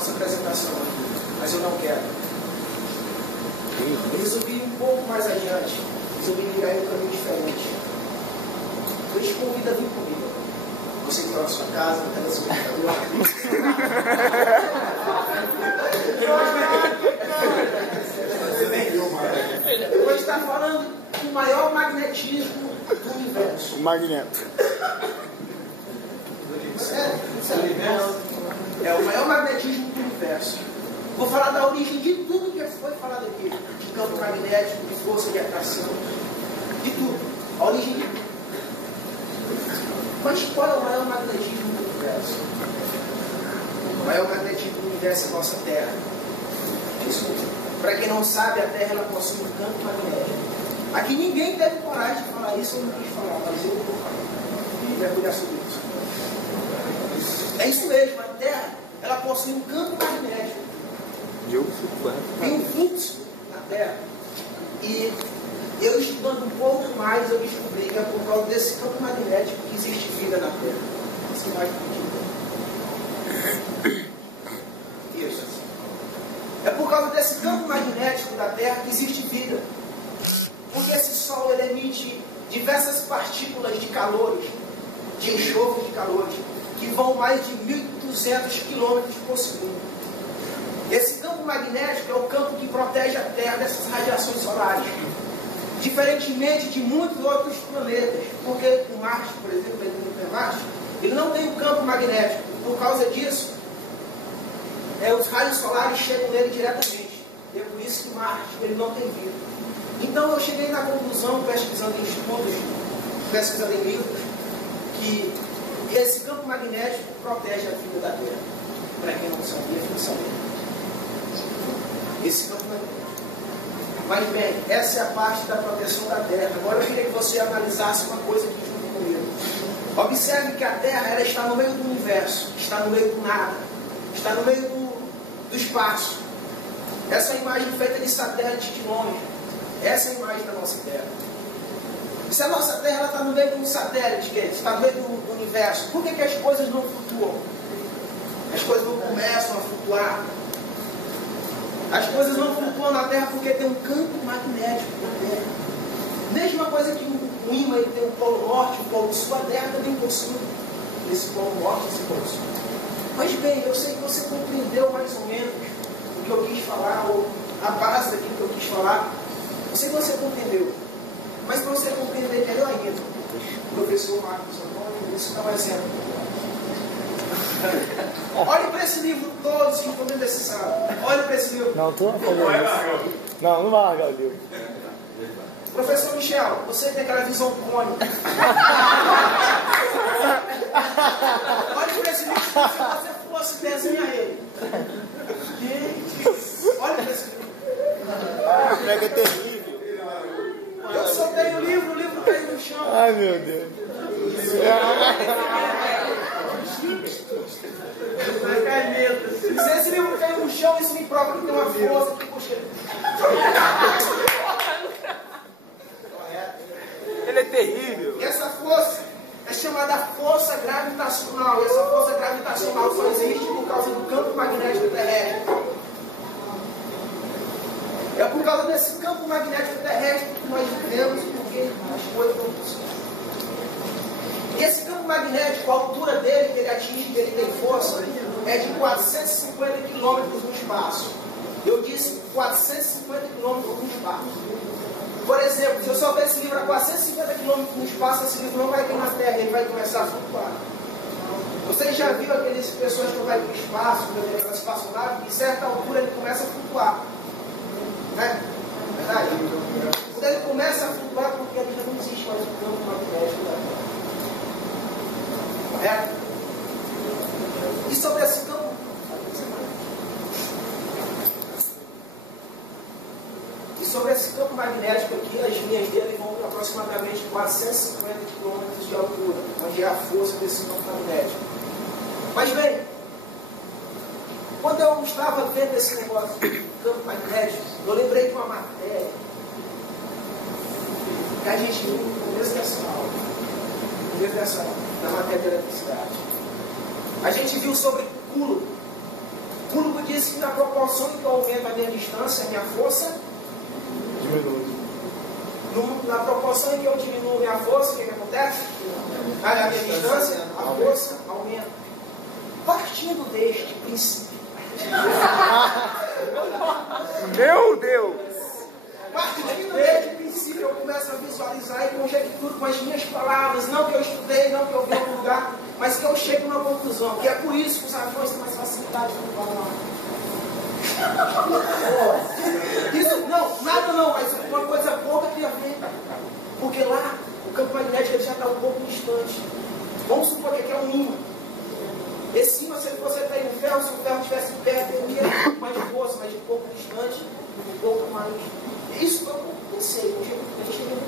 nossa apresentação aqui, mas eu não quero. Eu resolvi ir um pouco mais adiante, resolvi ligar em um caminho diferente. Eu te convido a vir comigo. Você que está na sua casa, não está na sua Eu vou estar falando do maior magnetismo do universo. O magneto. Sério? É o maior magnetismo do universo. Vou falar da origem de tudo que foi falado aqui. De campo magnético, de força de atração. De tudo. A origem de tudo. Mas qual é o maior magnetismo do universo? O maior magnetismo do universo é a nossa Terra. Para quem não sabe, a Terra ela possui um campo magnético. Aqui ninguém teve coragem de falar isso, eu não quis falar, mas eu vou falar. E mergulhar sobre isso. É isso mesmo, a Terra ela possui um campo magnético. Tem um fluxo na Terra. E eu estudando um pouco mais, eu descobri que é por causa desse campo magnético que existe vida na Terra. Isso é mais bonito. Isso. É por causa desse campo magnético da Terra que existe vida. Porque esse Sol ele emite diversas partículas de calores, de enxofre de calores, que vão mais de 1.200 km por segundo. Esse campo magnético é o campo que protege a Terra dessas radiações solares. Diferentemente de muitos outros planetas, porque o Marte, por exemplo, ele não tem um campo magnético. Por causa disso, os raios solares chegam nele diretamente. E é por isso que Marte ele não tem vida. Então eu cheguei na conclusão, pesquisando em estudos, pesquisando em livros, que esse campo magnético protege a vida da Terra. Para quem não sabia, fica sabendo. Esse campo magnético. Mas bem, essa é a parte da proteção da Terra. Agora eu queria que você analisasse uma coisa aqui junto comigo. Observe que a Terra ela está no meio do universo, está no meio do nada, está no meio do espaço. Essa é a imagem feita de satélite de longe. Essa é a imagem da nossa Terra. Se a nossa Terra está no meio de um satélite, está no meio do universo, por que as coisas não flutuam? As coisas não começam a flutuar. As coisas não flutuam na Terra porque tem um campo magnético na Terra. Mesma coisa que o ímã tem o polo norte e o polo sul, a Terra também possui esse polo norte e esse polo sul. Mas bem, eu sei que você compreendeu mais ou menos o que eu quis falar, ou a base daquilo que eu quis falar. Eu sei que você compreendeu. Mas para você compreender melhor ainda, o professor Marcos Antônio, isso está mais exemplo. Olhe para esse livro todo, se for necessário. Olhe para esse livro. Não, tu não vai largar. Não vai largar o livro. Professor Michel, você tem aquela visão cônica. Olhe para esse livro, se você fosse desenhar ele. Olhe para esse livro. É terrível. Eu soltei o livro caiu no chão. Ai, meu Deus. Se esse livro cair no chão, isso me prova que tem uma força que puxa ele. Ele é terrível. E essa força é chamada força gravitacional. E essa força gravitacional só existe por causa do campo magnético terrestre. É por causa desse campo magnético terrestre que nós vivemos, porque as coisas não funcionam. E esse campo magnético, a altura dele, que ele atinge, que ele tem força, é de 450 km no espaço. Eu disse 450 km no espaço. Por exemplo, se eu soltar esse livro a 450 km no espaço, esse livro não vai cair na Terra, ele vai começar a flutuar. Vocês já viram aquelas pessoas que vão para o espaço, aquela espaçonave, em certa altura ele começa a flutuar. Né? Verdade? Quando ele começa a flutuar, porque ali já não existe mais o campo magnético da Terra. Correto? E sobre esse campo? E sobre esse campo magnético aqui, as linhas dele vão para aproximadamente 450 km de altura, onde é a força desse campo magnético. Mas bem, quando eu estava vendo esse negócio do campo magnético, eu lembrei de uma matéria que a gente viu no começo dessa aula, na matéria de eletricidade. A gente viu sobre Coulomb. Cúnico disse que na proporção que eu aumento a minha distância, a minha força Diminui. Na proporção em que eu diminuo a minha força, o que acontece? A minha distância, a força aumenta. Partindo deste princípio. Meu Deus! Partindo deste princípio, eu começo a visualizar e conjecturo com as minhas palavras, não que eu estudei, não que eu vi em algum lugar, mas que eu chego numa conclusão, que é por isso que os aviões têm mais facilidade para falar. Isso, não, nada não, mas uma coisa pouca tem a ver. Porque lá, o campo magnético ele já está um pouco distante. Vamos supor que aqui é um ímã. Esse ímã, se ele fosse até no ferro, se o ferro estivesse perto, teria mais força, mas um pouco distante, um pouco mais. Isso eu não sei, eu cheguei